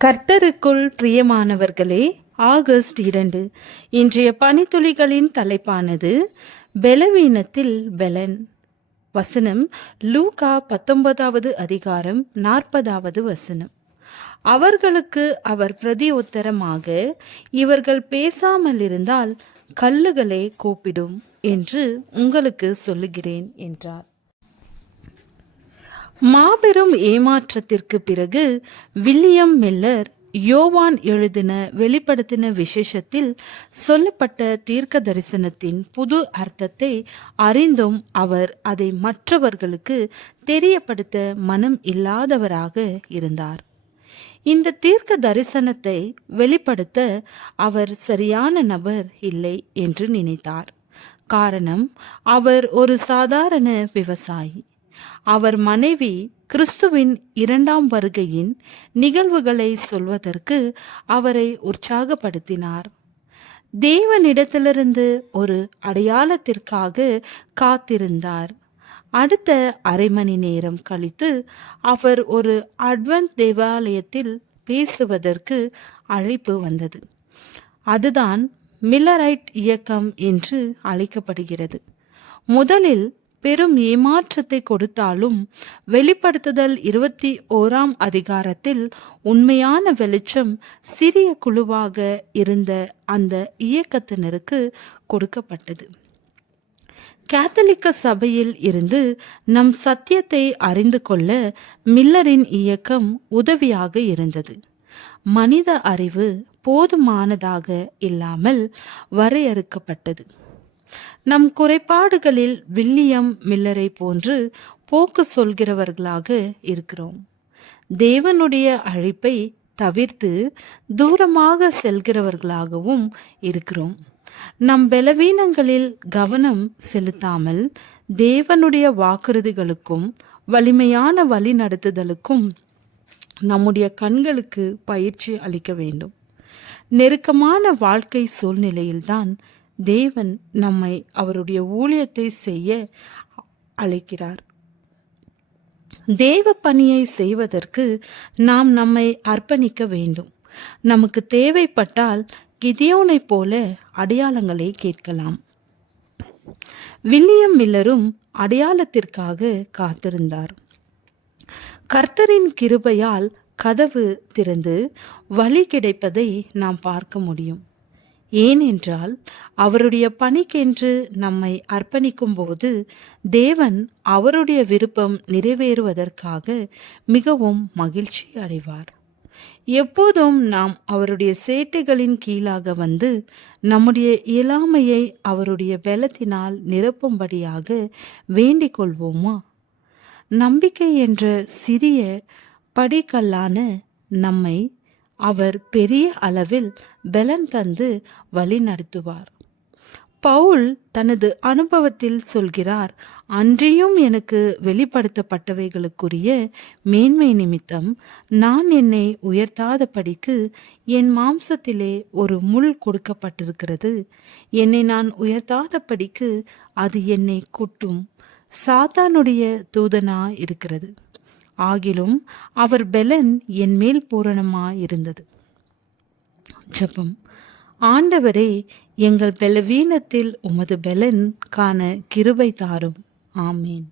கர்த்தருக்குள் பிரியமானவர்களே, ஆகஸ்ட் 2 இன்றைய பனித்துளிகளின் தலைப்பானது பலவீனத்தில் பலன். வசனம் லூக்கா 19வது அதிகாரம் 40வது வசனம். அவர்களுக்கு அவர் பிரதி உத்தரமாக, இவர்கள் பேசாமல் இருந்தால் கல்லுகளே கூப்பிடும் என்று உங்களுக்கு சொல்லுகிறேன் என்றார். மாபெரும் ஏமாற்றத்திற்கு பிறகு வில்லியம் மில்லர் யோவான் எழுதின வெளிப்படுத்தின விசேஷத்தில் சொல்லப்பட்ட தீர்க்க தரிசனத்தின் புது அர்த்தத்தை அறிந்தும் அவர் அதை மற்றவர்களுக்கு தெரியப்படுத்த மனம் இல்லாதவராக இருந்தார். இந்த தீர்க்க தரிசனத்தை வெளிப்படுத்த அவர் சரியான நபர் இல்லை என்று நினைத்தார். காரணம், அவர் ஒரு சாதாரண விவசாயி. அவர் மனைவி கிறிஸ்துவின் 2ஆம் வருகையின் நிகழ்வுகளை சொல்வதற்கு அவரை உற்சாகப்படுத்தினார். தேவனிடத்திலிருந்து ஒரு அடையாளத்திற்காக காத்திருந்தார். அடுத்த அரை மணி நேரம் கழித்து அவர் ஒரு அட்வென்ட் தேவாலயத்தில் பேசுவதற்கு அழைப்பு வந்தது. அதுதான் மில்லரைட் இயக்கம் என்று அழைக்கப்படுகிறது. முதலில் பெரும் ஏமாற்றத்தை கொடுத்தாலும் வெளிப்படுத்துதல் 21ஆம் அதிகாரத்தில் உண்மையான வெளிச்சம் சிறிய குழுவாக இருந்த அந்த இயக்கத்தினருக்கு கொடுக்கப்பட்டது. கேத்தலிக்க சபையில் இருந்து நம் சத்தியத்தை அறிந்து கொள்ள மில்லரின் இயக்கம் உதவியாக இருந்தது. மனித அறிவு போதுமானதாக இல்லாமல் வரையறுக்கப்பட்டது. நம் குறைபாடுகளில் வில்லியம் மில்லரை போன்று போக்கு சொல்கிறவர்களாக இருக்கிறோம். தேவனுடைய அழைப்பை தவிர்த்து தூரமாக செல்கிறவர்களாகவும் இருக்கிறோம். நம் பலவீனங்களில் கவனம் செலுத்தாமல் தேவனுடைய வாக்குறுதிகளுக்கும் வலிமையான வழி நடத்துதலுக்கும் நம்முடைய கண்களுக்கு பயிற்சி அளிக்க வேண்டும். நெருக்கமான வாழ்க்கை சூழ்நிலையில்தான் தேவன் நம்மை அவருடைய ஊழியத்தை செய்ய அழைக்கிறார். தேவ பணியை செய்வதற்கு நாம் நம்மை அர்ப்பணிக்க வேண்டும். நமக்கு தேவைப்பட்டால் கிதியோனை போல அடையாளங்களை கேட்கலாம். வில்லியம் மில்லரும் அடையாளத்திற்காக காத்திருந்தார். கர்த்தரின் கிருபையால் கதவு திறந்து வழி கிடைப்பதை நாம் பார்க்க முடியும். ஏனென்றால் அவருடைய பணிக்கென்று நம்மை அர்ப்பணிக்கும் போது தேவன் அவருடைய விருப்பம் நிறைவேறுவதற்காக மிகவும் மகிழ்ச்சி அடைவார். எப்போதும் நாம் அவருடைய சேட்டைகளின் கீழாக வந்து நம்முடைய இயலாமையை அவருடைய பலத்தினால் நிரப்பும்படியாக வேண்டிக் கொள்வோமா? நம்பிக்கை என்ற சிறிய படிக்கல்லான நம்மை அவர் பெரிய அளவில் பலன் தந்து வழி நடத்துவார். பவுல் தனது அனுபவத்தில் சொல்கிறார், அன்றியும் எனக்கு வெளிப்படுத்தப்பட்டவைகளுக்குரிய மேன்மை நிமித்தம் நான் என்னை உயர்த்தாதபடிக்கு என் மாம்சத்திலே ஒரு முள் கொடுக்கப்பட்டிருக்கிறது. என்னை நான் உயர்த்தாதபடிக்கு அது என்னை குட்டும் சாத்தானுடைய தூதனா இருக்கிறது. ஆகிலும் அவர் பலன் என் மேல் பூரணமாயிருந்தது. ஜெபம். ஆண்டவரே, எங்கள் பலவீனத்தில் உமது பலன் காண கிருபை தாரும். ஆமீன்.